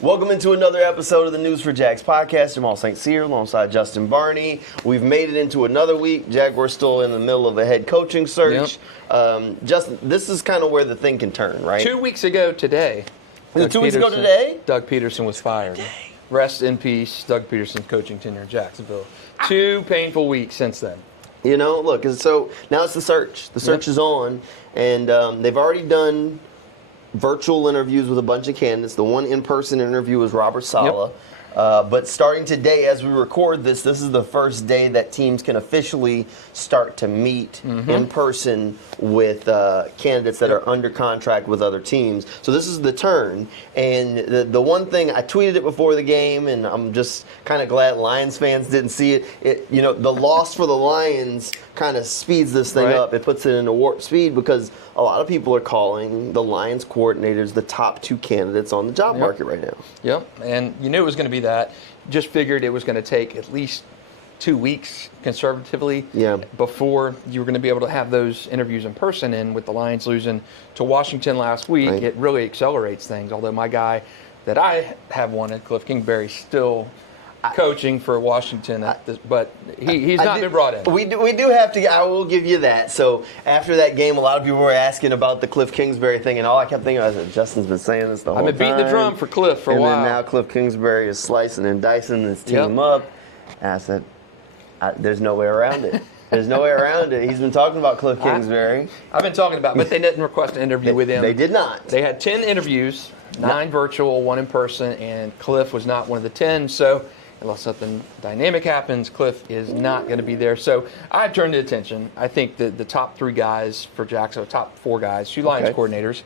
Welcome into another episode of the News4JAGs podcast. Jamal St here alongside Justin Barney. We've made it into another week. Jaguars still in the middle of a head coaching search. Justin, this is kind of where the thing can turn, right? 2 weeks ago today. Doug Peterson was fired. Rest in peace, Doug Peterson's coaching tenure in Jacksonville. 2 painful weeks since then. You know, look, so now it's the search. The search is on, and they've already done virtual interviews with a bunch of candidates. The one in-person interview was Robert Saleh. But starting today, as we record this is the first day that teams can officially start to meet in person with candidates that are under contract with other teams. So this is the turn. And the one thing, I tweeted it before the game, and I'm just kind of glad Lions fans didn't see it. You know, the loss for the Lions kind of speeds this thing up. It puts it into warp speed because a lot of people are calling the Lions coordinators the top two candidates on the job market right now. Yep, and you knew it was going to be that. Just figured it was going to take at least 2 weeks conservatively before you were going to be able to have those interviews in person. And with the Lions losing to Washington last week, it really accelerates things. Although my guy that I have wanted, Cliff Kingsbury, still coaching for Washington, but he's not been brought in. We do have to. I will give you that. So after that game, a lot of people were asking about the Cliff Kingsbury thing, and all I kept thinking was, Justin's been saying this the whole time. I've been beating the drum for Cliff for a while. And then now Cliff Kingsbury is slicing and dicing his team up. And I said, there's no way around it. There's no way around it. He's been talking about Cliff Kingsbury. I've been talking about, but they didn't request an interview with him. They did not. They had 10 interviews, 9 virtual, 1 in person, and Cliff was not one of the 10. So unless something dynamic happens, Cliff is not going to be there. So I've turned the attention. I think the top 3 guys for Jacksonville, top 4 guys, 2 Lions coordinators,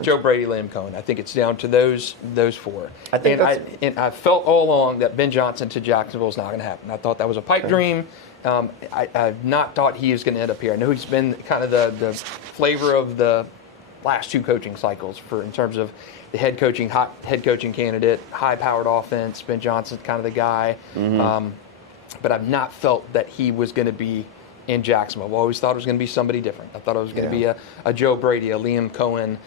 Joe Brady, Liam Cohen. I think it's down to those 4. I felt all along that Ben Johnson to Jacksonville is not going to happen. I thought that was a pipe dream. I've not thought he is going to end up here. I know he's been kind of the flavor of the last 2 coaching cycles in terms of the head coaching candidate, high-powered offense. Ben Johnson's kind of the guy. But I've not felt that he was going to be in Jacksonville. I've always thought it was going to be somebody different. I thought it was going to be a Joe Brady, a Liam Cohen,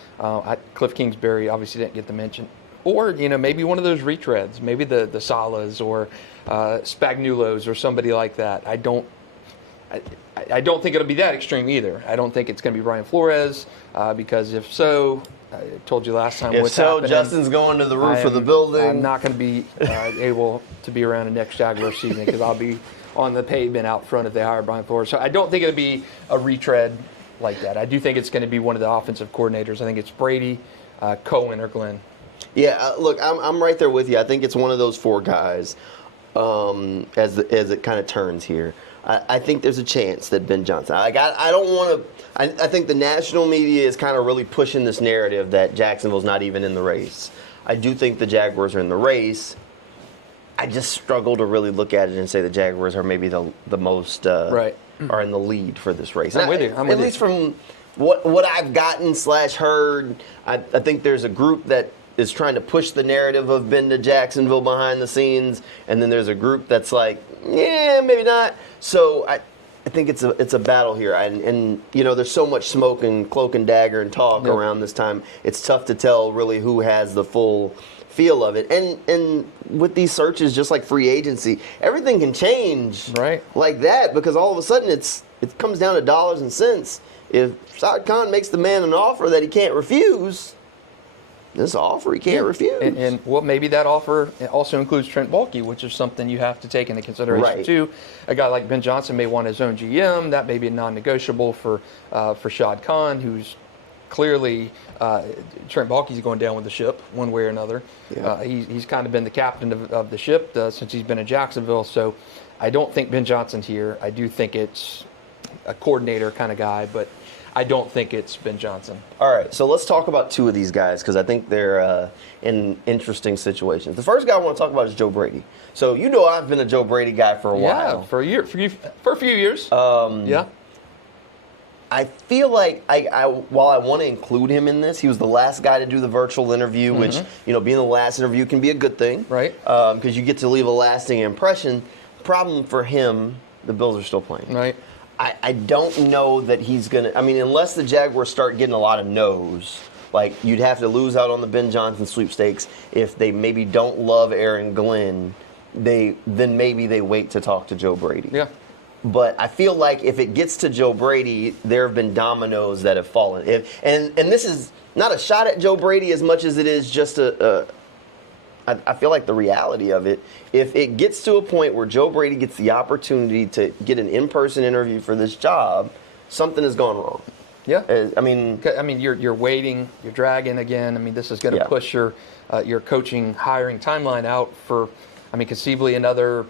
Cliff Kingsbury obviously didn't get the mention. Or, maybe one of those retreads, maybe the Salehs or Spagnuolos or somebody like that. I don't think it'll be that extreme either. I don't think it's going to be Brian Flores because if so, I told you last time what's happening. Justin's going to the roof of the building. I'm not going to be able to be around the next Jaguars season because I'll be on the pavement out front if they hire Brian Flores. So I don't think it'll be a retread like that. I do think it's going to be one of the offensive coordinators. I think it's Brady, Cohen, or Glenn. Yeah, look, I'm right there with you. I think it's one of those 4 guys as it kind of turns here. I think there's a chance that Ben Johnson. I don't want to. I think the national media is kind of really pushing this narrative that Jacksonville's not even in the race. I do think the Jaguars are in the race. I just struggle to really look at it and say the Jaguars are maybe the most are in the lead for this race. I'm with you. At least from what I've gotten / heard, I think there's a group that is trying to push the narrative of Ben to Jacksonville behind the scenes, and then there's a group that's like, yeah, maybe not. So I think it's a battle here, and there's so much smoke and cloak and dagger and talk around this time. It's tough to tell really who has the full feel of it. And with these searches, just like free agency, everything can change like that because all of a sudden it comes down to dollars and cents. If Shad Khan makes the man an offer that he can't refuse, this offer he can't refuse. And maybe that offer also includes Trent Baalke, which is something you have to take into consideration too. A guy like Ben Johnson may want his own GM. That may be a non-negotiable for Shad Khan, who's clearly Trent Baalke's going down with the ship one way or another. He's kind of been the captain of the ship since he's been in Jacksonville. So I don't think Ben Johnson's here. I do think it's a coordinator kind of guy, but I don't think it's Ben Johnson. All right, so let's talk about 2 of these guys because I think they're in interesting situations. The first guy I want to talk about is Joe Brady. So I've been a Joe Brady guy for a while. Yeah, for a few years. I feel like while I want to include him in this, he was the last guy to do the virtual interview, which being the last interview can be a good thing, right? Because you get to leave a lasting impression. Problem for him, the Bills are still playing, right? I don't know that he's going to – I mean, unless the Jaguars start getting a lot of no's, like you'd have to lose out on the Ben Johnson sweepstakes if they maybe don't love Aaron Glenn. Then maybe they wait to talk to Joe Brady. Yeah. But I feel like if it gets to Joe Brady, there have been dominoes that have fallen. And this is not a shot at Joe Brady as much as it is just I feel like the reality of it, if it gets to a point where Joe Brady gets the opportunity to get an in-person interview for this job, something has gone wrong. Yeah. I mean, you're waiting, you're dragging again. I mean, this is going to push your coaching hiring timeline out for, conceivably another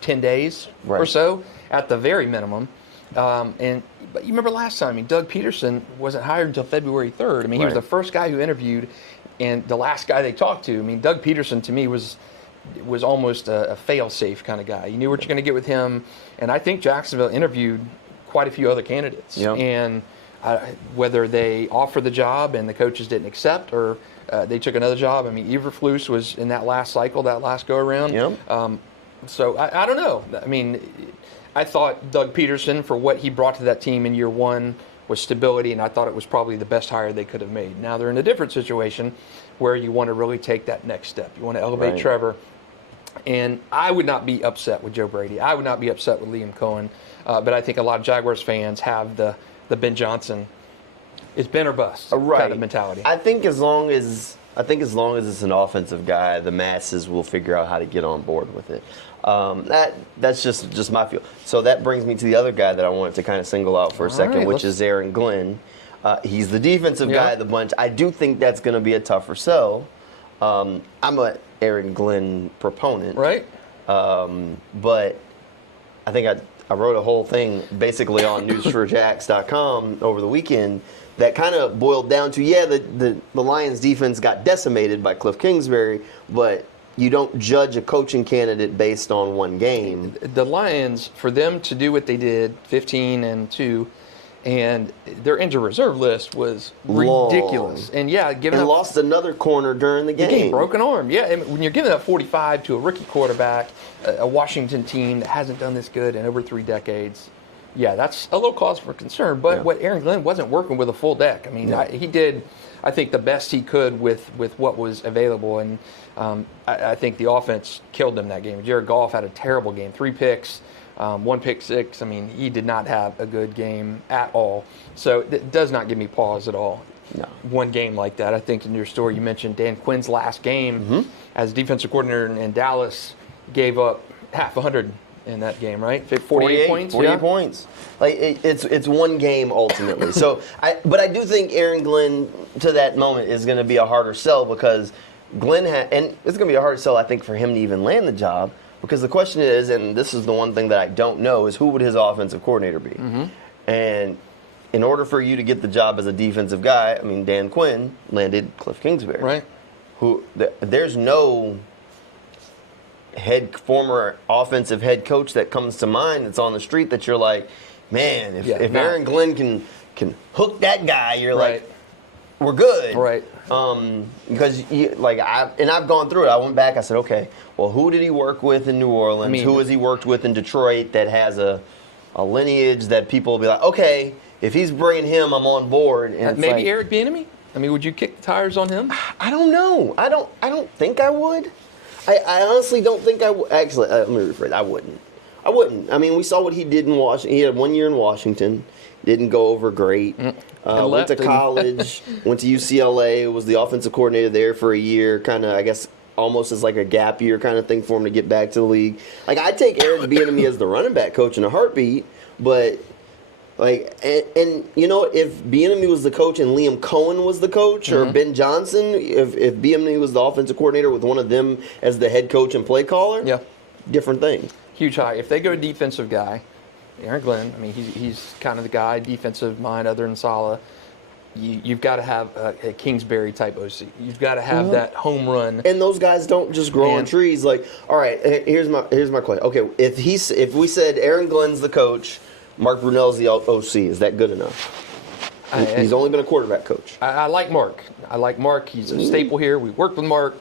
10 days or so at the very minimum. But you remember last time, Doug Peterson wasn't hired until February 3rd. He was the first guy who interviewed and the last guy they talked to. Doug Peterson to me was almost a fail-safe kind of guy. You knew what you're going to get with him. And I think Jacksonville interviewed quite a few other candidates. Yep. And whether they offered the job and the coaches didn't accept or they took another job. Eberflus was in that last cycle, that last go-around. Yep. So I don't know. I thought Doug Peterson, for what he brought to that team in year one, was stability, and I thought it was probably the best hire they could have made. Now they're in a different situation where you want to really take that next step. You want to elevate Trevor. And I would not be upset with Joe Brady. I would not be upset with Liam Cohen. But I think a lot of Jaguars fans have the Ben Johnson, it's Ben or bust kind of mentality. I think as long as it's an offensive guy, the masses will figure out how to get on board with it. That's just my feel. So that brings me to the other guy that I wanted to kind of single out for a second, which is Aaron Glenn. He's the defensive guy of the bunch. I do think that's going to be a tougher sell. I'm a Aaron Glenn proponent, right? But I think I wrote a whole thing basically on News4JAGs.com over the weekend that kind of boiled down to the Lions defense got decimated by Cliff Kingsbury, but you don't judge a coaching candidate based on one game. The Lions, for them to do what they did, 15-2, and their injured reserve list was ridiculous. And given up, lost another corner during the game. Broken arm. Yeah, and when you're giving up 45 to a rookie quarterback, a Washington team that hasn't done this good in over 3 decades, that's a little cause for concern. But what Aaron Glenn wasn't working with a full deck. He did, I think, the best he could with what was available. And I think the offense killed them that game. Jared Goff had a terrible game, 3 picks, 1 pick six. He did not have a good game at all. So it does not give me pause at all. No. One game like that. I think in your story you mentioned Dan Quinn's last game as defensive coordinator in Dallas gave up half 100 in that game, right? 48 points. 48 points. Like it's one game ultimately. But I do think Aaron Glenn to that moment is going to be a harder sell because Glenn and it's going to be a harder sell I think for him to even land the job because the question is, and this is the one thing that I don't know, is who would his offensive coordinator be? And in order for you to get the job as a defensive guy, Dan Quinn landed Cliff Kingsbury, right? There's no former offensive head coach that comes to mind that's on the street that you're like, man, if Aaron Glenn can hook that guy, you're like, we're good, right? Because I've gone through it. I went back. I said, okay, well, who did he work with in New Orleans? Who has he worked with in Detroit that has a lineage that people will be like, okay, if he's bringing him, I'm on board. And maybe Eric Bieniemy. Would you kick the tires on him? I don't know. I don't think I would. I honestly don't think I would. Actually, let me rephrase. I wouldn't. We saw what he did in Washington. He had 1 year in Washington. Didn't go over great. Went to college. Went to UCLA. Was the offensive coordinator there for a year. Kind of, I guess, almost as like a gap year kind of thing for him to get back to the league. I'd take Eric Bieniemy as the running back coach in a heartbeat. But and you know, if Bieniemy was the coach and Liam Cohen was the coach, or Ben Johnson, if Bieniemy was the offensive coordinator with one of them as the head coach and play caller, different thing. Huge hire. If they go defensive guy, Aaron Glenn, he's kind of the guy, defensive mind other than Saleh. You've got to have a Kingsbury type OC. You've got to have that home run. And those guys don't just grow on trees. Like, all right, here's my question. Okay, if we said Aaron Glenn's the coach, Mark Brunell's the OC, is that good enough? He's only been a quarterback coach. I like Mark. He's a staple here. We worked with Mark.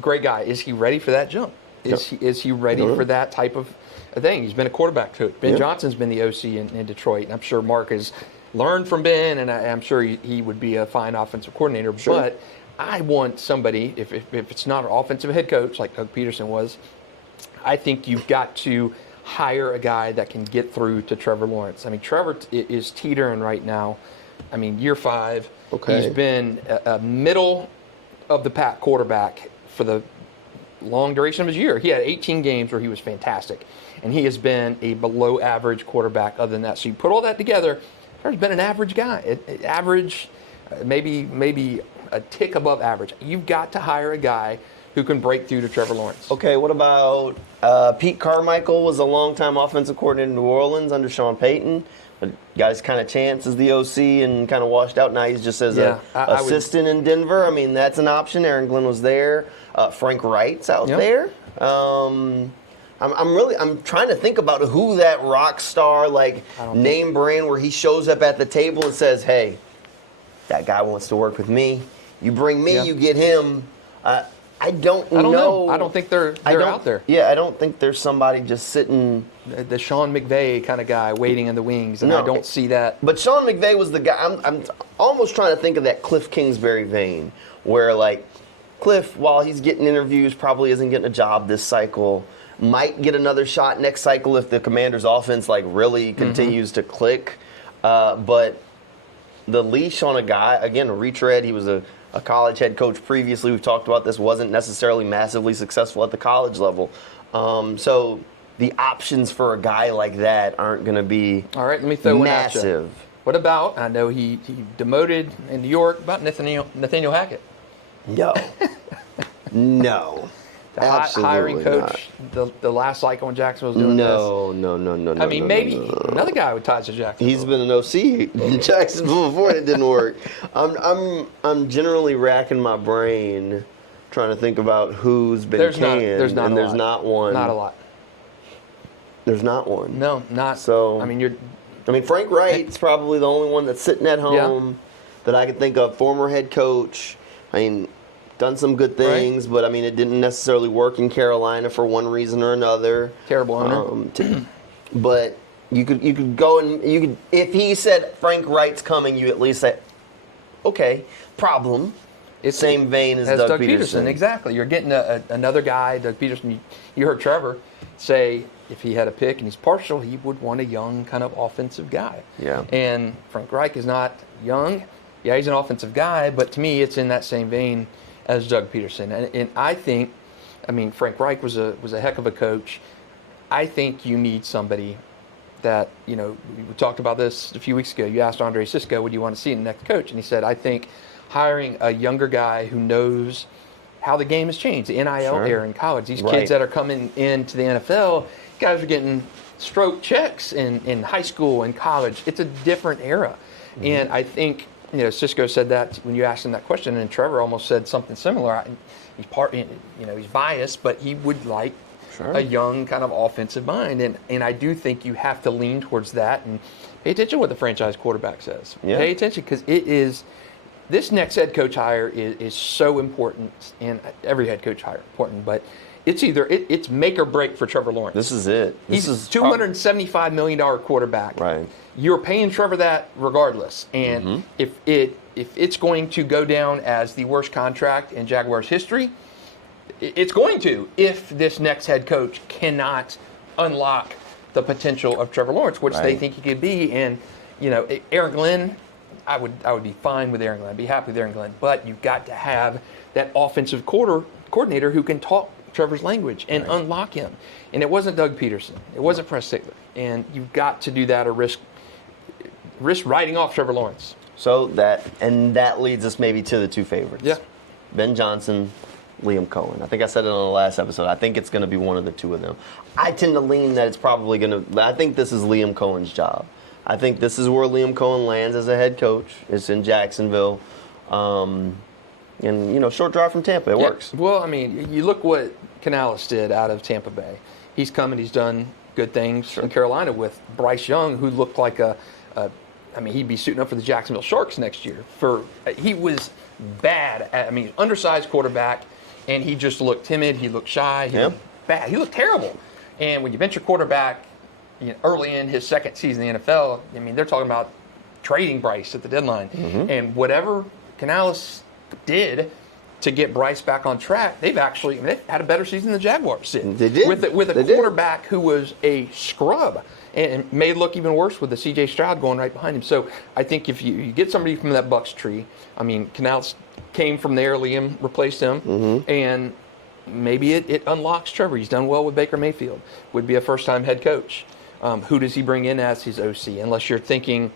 Great guy. Is he ready for that jump? Is he ready for that type of thing? He's been a quarterback coach. Ben Johnson's been the OC in Detroit, and I'm sure Mark is learn from Ben, and I'm sure he would be a fine offensive coordinator. Sure. But I want somebody, if it's not an offensive head coach like Doug Peterson was, I think you've got to hire a guy that can get through to Trevor Lawrence. I mean, Trevor is teetering right now. I mean, year 5. Okay. He's been a middle of the pack quarterback for the long duration of his year. He had 18 games where he was fantastic, and he has been a below average quarterback other than that. So you put all that together, Trevor's been an average guy. Average, maybe a tick above average. You've got to hire a guy who can break through to Trevor Lawrence. Okay, what about Pete Carmichael was a longtime offensive coordinator in New Orleans under Sean Payton. But got his kind of chance as the OC and kind of washed out. Now he's just as an assistant in Denver. I mean, that's an option. Aaron Glenn was there. Frank Wright's out there. I'm trying to think about who that rock star, name brand where he shows up at the table and says, hey, that guy wants to work with me. You bring me, you get him. I don't know. I don't think they're out there. Yeah, I don't think there's somebody just sitting. The Sean McVay kind of guy waiting in the wings, and I don't see that. But Sean McVay was the guy. I'm almost trying to think of that Cliff Kingsbury vein, where Cliff, while he's getting interviews, probably isn't getting a job this cycle. Might get another shot next cycle if the Commanders' offense really continues to click. But the leash on a guy, again, a retread. He was a college head coach previously. We've talked about this. Wasn't necessarily massively successful at the college level. So the options for a guy like that aren't going to be all right. Let me throw massive. One at you. What about? I know he demoted in New York. About Nathaniel Hackett. No. The hiring coach, the last cycle when Jackson was doing No. I mean, maybe another guy with ties to Jacksonville. He's been an OC in Jacksonville before, and it didn't work. I'm generally racking my brain trying to think about who's been canned, there's not not one. Not a lot. There's not one. No, not. So I mean, Frank Wright's probably the only one that's sitting at home that I can think of. Former head coach. I mean, done some good things, but I mean, it didn't necessarily work in Carolina for one reason or another. Terrible owner. But you could go and you could, if he said Frank Wright's coming, you at least say, okay, problem. It's same vein as Doug Peterson. Exactly. You're getting another guy, Doug Peterson. You heard Trevor say if he had a pick and he's partial, he would want a young kind of offensive guy. Yeah. And Frank Reich is not young. Yeah, he's an offensive guy, but to me, it's in that same vein as Doug Peterson. And I think, I mean, Frank Reich was a heck of a coach. I think you need somebody that, we talked about this a few weeks ago. You asked Andre Sisco, what do you want to see in the next coach? And he said, I think hiring a younger guy who knows how the game has changed, the NIL era in college. These kids that are coming into the NFL, guys are getting stroke checks in high school and college. It's a different era. Mm-hmm. And I think, Sisco said that when you asked him that question, and Trevor almost said something similar. He's biased, but he would like a young kind of offensive mind. And I do think you have to lean towards that and pay attention to what the franchise quarterback says. Yeah. Pay attention because this next head coach hire is so important, and every head coach hire is important, but it's either it's make or break for Trevor Lawrence. This is it. He's a $275 million quarterback. Right. You're paying Trevor that regardless. And if it's going to go down as the worst contract in Jaguars history, it's going to, if this next head coach cannot unlock the potential of Trevor Lawrence, which they think he could be. And, Aaron Glenn, I would be fine with Aaron Glenn. I'd be happy with Aaron Glenn. But you've got to have that offensive coordinator who can talk Trevor's language and unlock him. And it wasn't Doug Peterson. It wasn't Press Sigler. And you've got to do that or risk writing off Trevor Lawrence. So that leads us maybe to the two favorites. Yeah. Ben Johnson, Liam Cohen. I think I said it on the last episode. I think it's going to be one of the two of them. I tend to lean that it's probably going to – I think this is Liam Cohen's job. I think this is where Liam Cohen lands as a head coach. It's in Jacksonville. And, short drive from Tampa. It works. Well, I mean, you look what Canales did out of Tampa Bay. He's come and he's done good things in Carolina with Bryce Young, who looked like he'd be suiting up for the Jacksonville Sharks next year. He was bad. Undersized quarterback, and he just looked timid. He looked shy. He looked bad. He looked terrible. And when you bench your quarterback early in his second season in the NFL, they're talking about trading Bryce at the deadline. And whatever Canales did to get Bryce back on track, they've had a better season than the Jaguars did. They did. With a quarterback who was a scrub and made look even worse with the C.J. Stroud going right behind him. So I think if you get somebody from that Bucs tree, I mean, Canales came from there, Liam replaced him, and maybe it unlocks Trevor. He's done well with Baker Mayfield. Would be a first-time head coach. Who does he bring in as his OC? Unless you're thinking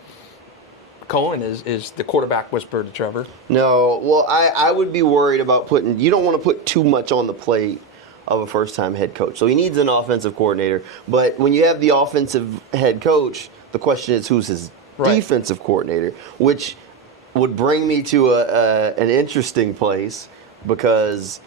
Cohen is the quarterback whisperer to Trevor. No, well, I would be worried about you don't want to put too much on the plate of a first-time head coach. So he needs an offensive coordinator. But when you have the offensive head coach, the question is who's his defensive coordinator, which would bring me to an interesting place because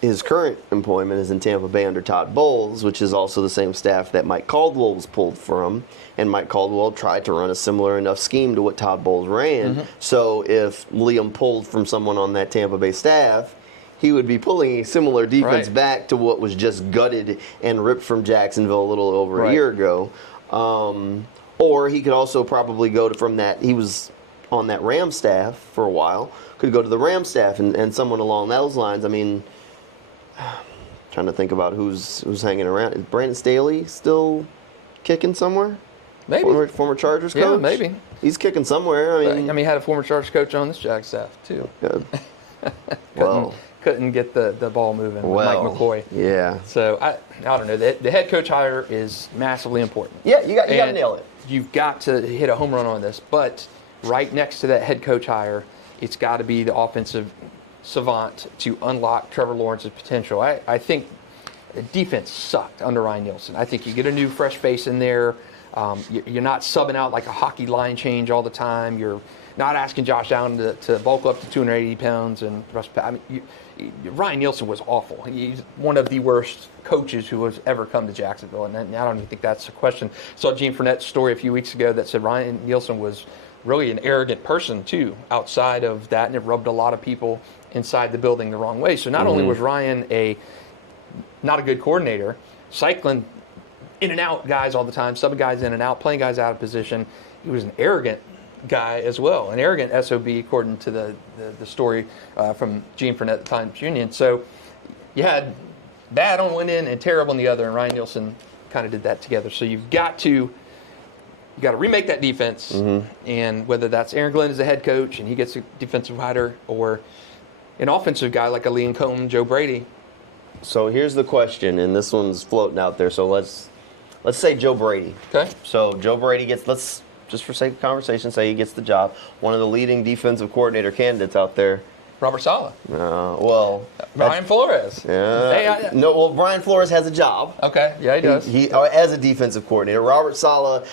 his current employment is in Tampa Bay under Todd Bowles, which is also the same staff that Mike Caldwell was pulled from, and Mike Caldwell tried to run a similar enough scheme to what Todd Bowles ran. So if Liam pulled from someone on that Tampa Bay staff, he would be pulling a similar defense back to what was just gutted and ripped from Jacksonville a little over a year ago. Or he could also probably go from that. He was on that Ram staff for a while. Could go to the Ram staff and someone along those lines. I mean, trying to think about who's hanging around. Is Brandon Staley still kicking somewhere? Maybe. Former Chargers coach? Yeah, maybe. He's kicking somewhere. I mean, he had a former Chargers coach on this Jag staff, too. Couldn't get the ball moving with Mike McCoy. Yeah. So, I don't know. The head coach hire is massively important. Yeah, you got to nail it. You've got to hit a home run on this. But right next to that head coach hire, it's got to be the offensive savant to unlock Trevor Lawrence's potential. I think the defense sucked under Ryan Nielsen. I think you get a new fresh face in there. You're not subbing out like a hockey line change all the time. You're not asking Josh Allen to bulk up to 280 pounds and rush. I mean, Ryan Nielsen was awful. He's one of the worst coaches who has ever come to Jacksonville, and I don't even think that's a question. Saw Gene Fournette's story a few weeks ago that said Ryan Nielsen was really an arrogant person, too, outside of that, and it rubbed a lot of people inside the building the wrong way. So not only was Ryan not a good coordinator, cycling in and out guys all the time, subbing guys in and out, playing guys out of position, he was an arrogant guy as well, an arrogant SOB according to the story from Gene Fournette at the Times-Union. So you had bad on one end and terrible on the other, and Ryan Nielsen kind of did that together. So you've got to remake that defense, and whether that's Aaron Glenn as the head coach and he gets a defensive hider, or an offensive guy like a Liam Cohen, Joe Brady. So here's the question, and this one's floating out there. So let's say Joe Brady. Okay. So Joe Brady let's just for sake of conversation, say he gets the job. One of the leading defensive coordinator candidates out there. Robert Saleh. Brian Flores. Well, Brian Flores has a job. Okay, yeah, he does. He as a defensive coordinator. Robert Saleh,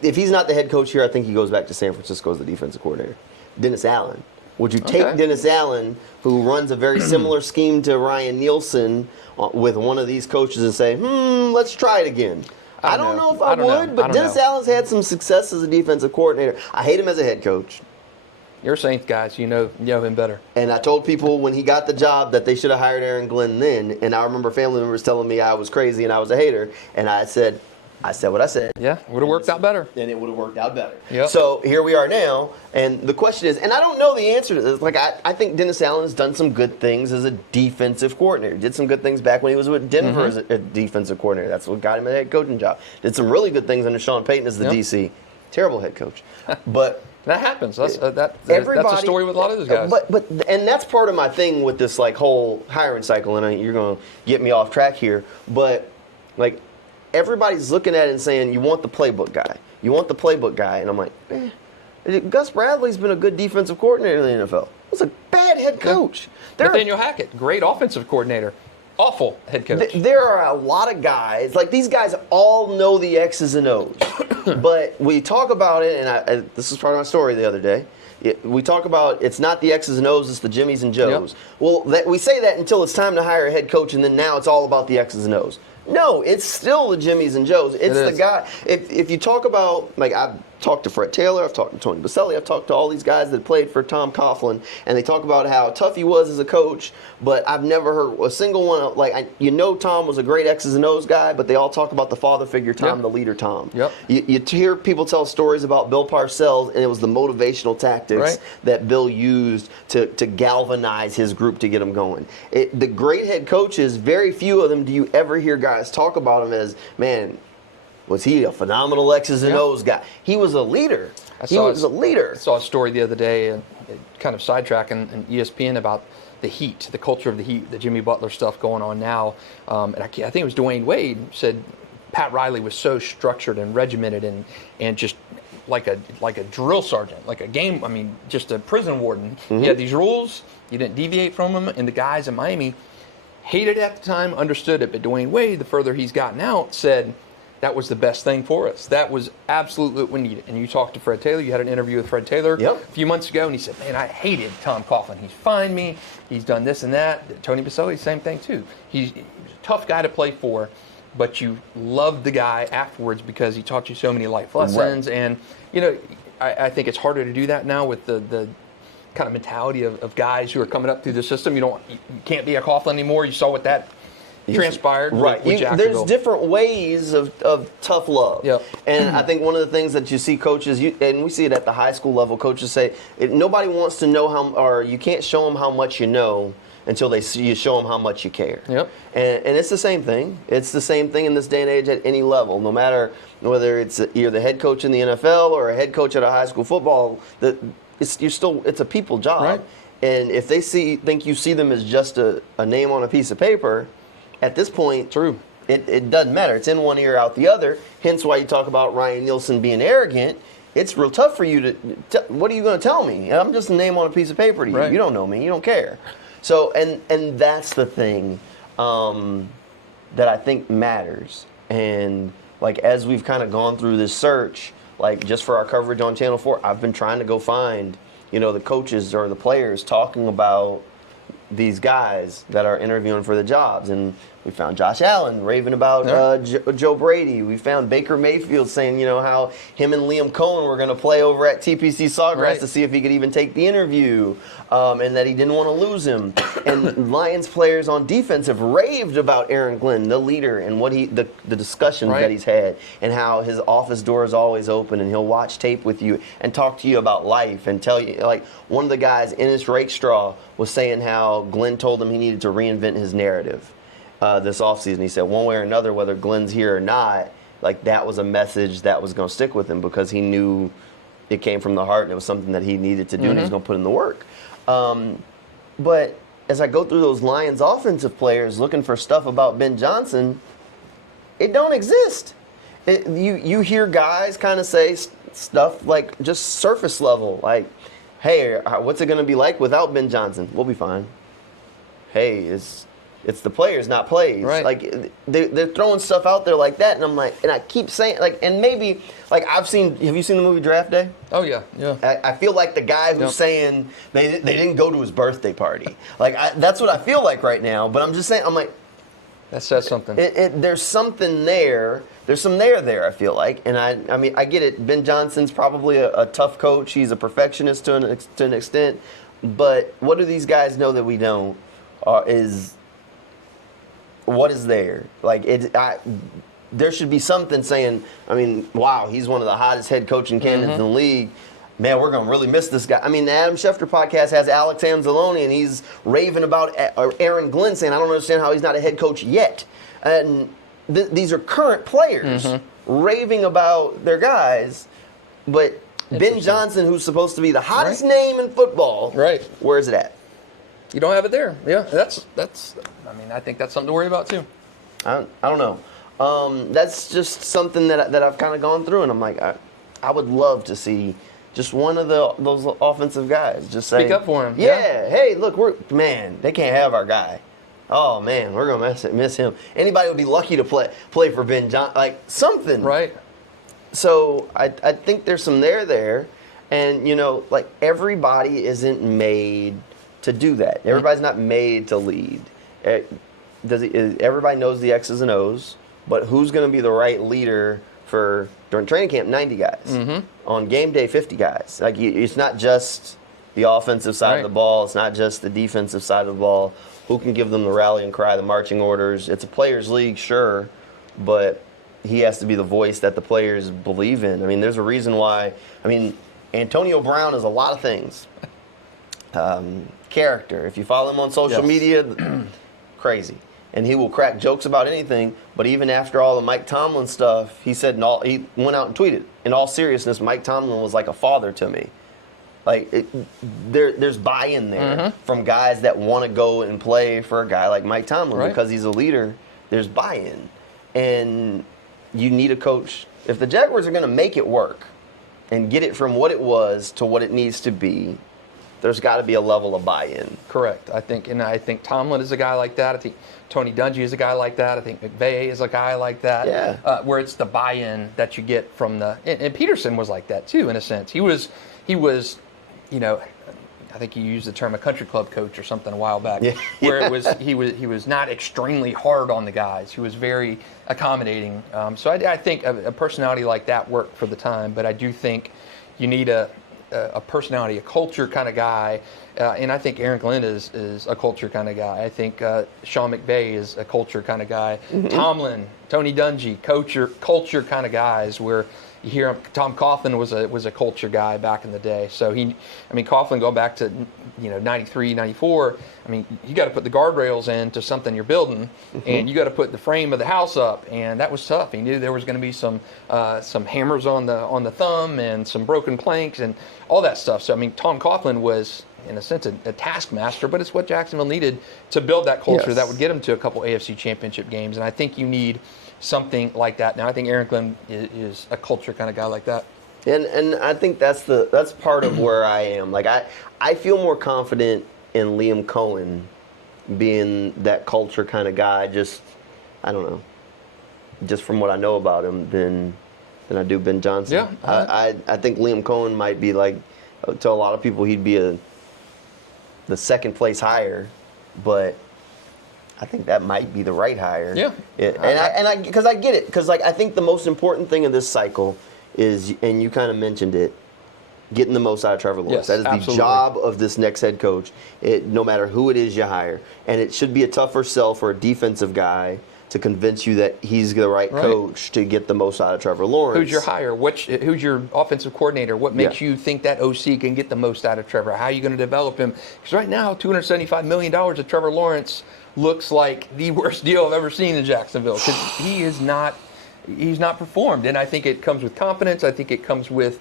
if he's not the head coach here, I think he goes back to San Francisco as the defensive coordinator. Dennis Allen. Would you take Dennis Allen, who runs a very similar scheme to Ryan Nielsen, with one of these coaches and say, let's try it again? I don't know if I would, but Dennis Allen's had some success as a defensive coordinator. I hate him as a head coach. You're Saints guys, you know him better. And I told people when he got the job that they should have hired Aaron Glenn then, and I remember family members telling me I was crazy and I was a hater, and I said what I said. Yeah, would have worked out better. And it would have worked out better. Yep. So here we are now, and the question is, and I don't know the answer to this. Like I think Dennis Allen has done some good things as a defensive coordinator. Did some good things back when he was with Denver as a defensive coordinator. That's what got him a head coaching job. Did some really good things under Sean Payton as the DC. Terrible head coach. But that happens. That's a story with a lot of those guys. And that's part of my thing with this like whole hiring cycle, and you're going to get me off track here. But like everybody's looking at it and saying, you want the playbook guy. You want the playbook guy. And I'm like, Gus Bradley's been a good defensive coordinator in the NFL. He's a bad head coach. Nathaniel Hackett, great offensive coordinator. Awful head coach. There are a lot of guys, like these guys all know the X's and O's. But we talk about it, and this is part of my story the other day. We talk about it's not the X's and O's, it's the Jimmies and Joes. Yep. Well, we say that until it's time to hire a head coach, and then now it's all about the X's and O's. No, it's still the Jimmies and Joes. It's the guy. If you talk about, like, talked to Fred Taylor, I've talked to Tony Baselli, I've talked to all these guys that played for Tom Coughlin, and they talk about how tough he was as a coach, but I've never heard a single one, Tom was a great X's and O's guy, but they all talk about the father figure Tom, the leader Tom. Yep. You hear people tell stories about Bill Parcells, and it was the motivational tactics that Bill used to galvanize his group to get them going. The great head coaches, very few of them do you ever hear guys talk about him as, man, was he a phenomenal X's and O's guy? He was a leader. He was a leader. I saw a story the other day, and kind of sidetracking in ESPN about the Heat, the culture of the Heat, the Jimmy Butler stuff going on now. And I think it was Dwayne Wade said Pat Riley was so structured and regimented and just like a drill sergeant, like a game. I mean, just a prison warden. You had these rules. You didn't deviate from them, and the guys in Miami hated it at the time, understood it. But Dwayne Wade, the further he's gotten out, said that was the best thing for us. That was absolutely what we needed. And you talked to Fred Taylor. You had an interview with Fred Taylor a few months ago, and he said, man, I hated Tom Coughlin. He's fined me. He's done this and that. Tony Baselli, same thing, too. He's a tough guy to play for, but you loved the guy afterwards because he taught you so many life lessons. Right. And, I think it's harder to do that now with the kind of mentality of guys who are coming up through the system. You can't be a Coughlin anymore. You saw what that transpired with there's different ways of tough love. Yep. And I think one of the things that you see coaches, and we see it at the high school level, coaches say, nobody wants to know or you can't show them how much you know until you show them how much you care. Yep. And it's the same thing. It's the same thing in this day and age at any level, no matter whether you're the head coach in the NFL or a head coach at a high school football, it's a people job. Right. And if they think you see them as just a name on a piece of paper, at this point, it doesn't matter. It's in one ear, out the other. Hence why you talk about Ryan Nielsen being arrogant. It's real tough for you to what are you going to tell me? I'm just a name on a piece of paper to you. Right. You don't know me. You don't care. So, and that's the thing that I think matters. And, as we've kind of gone through this search, just for our coverage on Channel 4, I've been trying to go find, the coaches or the players talking about these guys that are interviewing for the jobs. And we found Josh Allen raving about Joe Brady. We found Baker Mayfield saying, how him and Liam Cohen were going to play over at TPC Sawgrass to see if he could even take the interview, and that he didn't want to lose him. And Lions players on defense have raved about Aaron Glenn, the leader, and what the discussions that he's had, and how his office door is always open, and he'll watch tape with you and talk to you about life and tell you, one of the guys, Ennis Rakestraw, was saying how Glenn told him he needed to reinvent his narrative this offseason. He said one way or another, whether Glenn's here or not, that was a message that was going to stick with him because he knew it came from the heart and it was something that he needed to do and he was going to put in the work. But as I go through those Lions offensive players looking for stuff about Ben Johnson, it don't exist. You hear guys kind of say stuff just surface level, hey, what's it going to be like without Ben Johnson? We'll be fine. Hey, it's the players, not plays. Right. They're throwing stuff out there like that, and I'm and I keep saying, and maybe, have you seen the movie Draft Day? Oh, yeah. I feel like the guy who's saying they didn't go to his birthday party. That's what I feel like right now, but I'm just saying, that says something. There's something there. There's some there, I feel like. And I mean, I get it. Ben Johnson's probably a tough coach. He's a perfectionist to an extent. But what do these guys know that we don't? Is what is there? There should be something saying, wow, he's one of the hottest head coaching candidates in the league. Man, we're going to really miss this guy. The Adam Schefter podcast has Alex Anzalone, and he's raving about Aaron Glenn, saying, I don't understand how he's not a head coach yet. And these are current players raving about their guys, but Ben Johnson, who's supposed to be the hottest name in football, where is it at? You don't have it there. Yeah, that's. I think that's something to worry about too. I don't know. That's just something that I've kind of gone through, and I'm I would love to see just one of those offensive guys just say, speak up for him. Yeah. Hey, look, they can't have our guy. Oh man, we're gonna miss him. Anybody would be lucky to play for Ben Johnson, something. Right. So I think there's some there, and everybody isn't made to do that. Everybody's not made to lead. Everybody knows the X's and O's, but who's going to be the right leader during training camp, 90 guys. On game day, 50 guys. Like, it's not just the offensive side of the ball. It's not just the defensive side of the ball. Who can give them the rallying cry, the marching orders? It's a players' league, sure, but he has to be the voice that the players believe in. I mean, there's a reason why. I mean, Antonio Brown is a lot of things. Character. If you follow him on social media, crazy. And he will crack jokes about anything. But even after all the Mike Tomlin stuff, he said, he went out and tweeted, in all seriousness, Mike Tomlin was like a father to me. Like, there's buy-in there from guys that want to go and play for a guy like Mike Tomlin because he's a leader. There's buy-in. And you need a coach. If the Jaguars are going to make it work and get it from what it was to what it needs to be, there's got to be a level of buy-in. Correct. I think Tomlin is a guy like that. I think Tony Dungy is a guy like that. I think McVay is a guy like that. Yeah. Where it's the buy-in that you get from and Peterson was like that too, in a sense. He was, I think you used the term a country club coach or something a while back, where it was he was not extremely hard on the guys. He was very accommodating. So I think a personality like that worked for the time, but I do think you need a personality, a culture kind of guy, and I think Aaron Glenn is a culture kind of guy. I think Sean McVay is a culture kind of guy. Tomlin, Tony Dungy, culture kind of guys. Where you hear Tom Coughlin was a culture guy back in the day. So Coughlin going back to 93, 94. I mean, you got to put the guardrails into something you're building, and you got to put the frame of the house up, and that was tough. He knew there was going to be some hammers on the thumb and some broken planks and all that stuff. So Tom Coughlin was, in a sense, a taskmaster, but it's what Jacksonville needed to build that culture that would get them to a couple AFC Championship games. And I think you need something like that. Now, I think Aaron Glenn is a culture kind of guy like that. And I think that's part of where I am. Like, I feel more confident in Liam Cohen being that culture kind of guy, just from what I know about him than I do Ben Johnson. Yeah. I think Liam Cohen might be, like, to a lot of people, he'd be the second place hire, but I think that might be the right hire. Yeah. Because I get it. Because, like, I think the most important thing in this cycle is, and you kind of mentioned it, getting the most out of Trevor Lawrence. Yes, that is the job of this next head coach. No matter who it is you hire. And it should be a tougher sell for a defensive guy to convince you that he's the right coach to get the most out of Trevor Lawrence. Who's your hire? Who's your offensive coordinator? What makes you think that OC can get the most out of Trevor? How are you going to develop him? Because right now, $275 million of Trevor Lawrence looks like the worst deal I've ever seen in Jacksonville, because he's not performed. And I think it comes with confidence. I think it comes with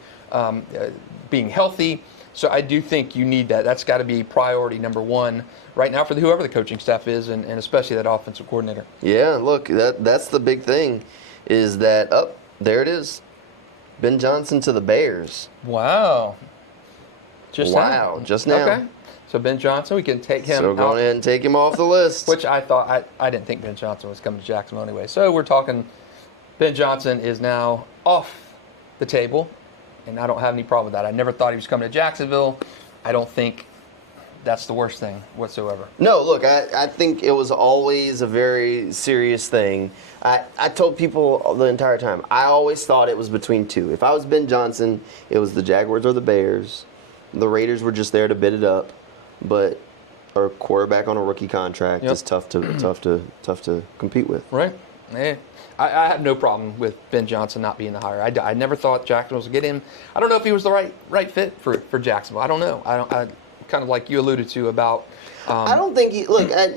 being healthy. So I do think you need that. That's got to be priority number one right now for whoever the coaching staff is, and especially that offensive coordinator. Yeah, look, that's the big thing, is that, there it is. Ben Johnson to the Bears. Wow. Just now. Okay. So Ben Johnson, we can take him out. So go ahead and take him off the list. Which I thought, I didn't think Ben Johnson was coming to Jacksonville anyway. So we're talking Ben Johnson is now off the table, and I don't have any problem with that. I never thought he was coming to Jacksonville. I don't think that's the worst thing whatsoever. No, look, I think it was always a very serious thing. I told people the entire time, I always thought it was between two. If I was Ben Johnson, it was the Jaguars or the Bears. The Raiders were just there to bid it up. But a quarterback on a rookie contract is tough to compete with. Right. Yeah. I have no problem with Ben Johnson not being the hire. I never thought Jacksonville was going to get him. I don't know if he was the right fit for Jacksonville. I don't know. I kind of like you alluded to about. I don't think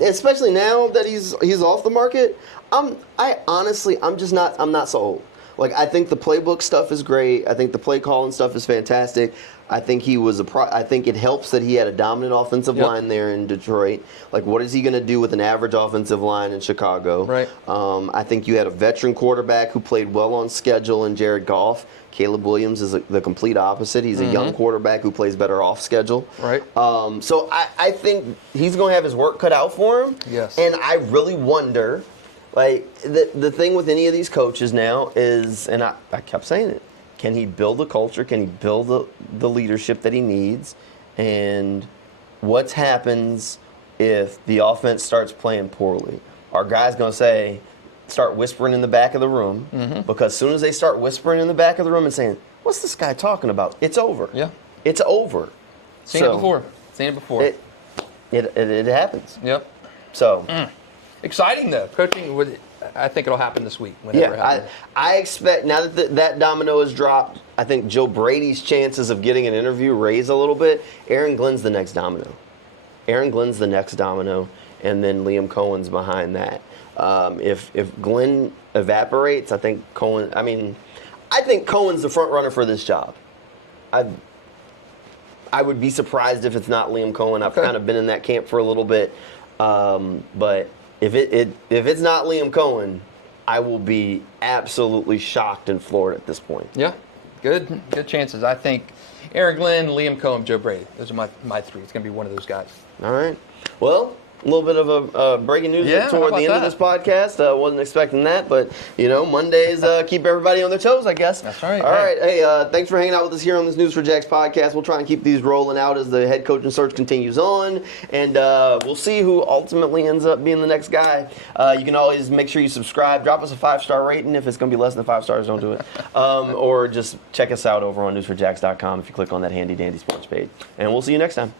especially now that he's off the market. I'm not sold. Like, I think the playbook stuff is great. I think the play calling stuff is fantastic. I think I think it helps that he had a dominant offensive line there in Detroit. Like, what is he going to do with an average offensive line in Chicago? Right. I think you had a veteran quarterback who played well on schedule in Jared Goff. Caleb Williams is the complete opposite. He's a young quarterback who plays better off schedule. Right. So I think he's going to have his work cut out for him. Yes. And I really wonder, like, the thing with any of these coaches now is, and I kept saying it, can he build a culture? Can he build the leadership that he needs? And what happens if the offense starts playing poorly? Are guys going to say, start whispering in the back of the room, because as soon as they start whispering in the back of the room and saying, "What's this guy talking about?" It's over. Yeah. It's over. Seen it before. It happens. Yep. So. Exciting though. Coaching, I think it'll happen this week. Yeah, I expect now that that domino is dropped, I think Joe Brady's chances of getting an interview raise a little bit. Aaron Glenn's the next domino. And then Liam Cohen's behind that. If Glenn evaporates, I think Cohen. I think Cohen's the front runner for this job. I would be surprised if it's not Liam Cohen. I've kind of been in that camp for a little bit, but if it's not Liam Cohen, I will be absolutely shocked and floored at this point. Yeah, good chances. I think Aaron Glenn, Liam Cohen, Joe Brady. Those are my three. It's going to be one of those guys. All right. Well, a little bit of a breaking news toward the end of this podcast. Wasn't expecting that, but Mondays keep everybody on their toes, I guess. That's right. All right. Hey, thanks for hanging out with us here on this News4JAGs podcast. We'll try and keep these rolling out as the head coaching search continues on, and we'll see who ultimately ends up being the next guy. You can always make sure you subscribe. Drop us a 5-star rating. If it's going to be less than 5 stars, don't do it. Or just check us out over on News4JAGs.com if you click on that handy dandy sports page. And we'll see you next time.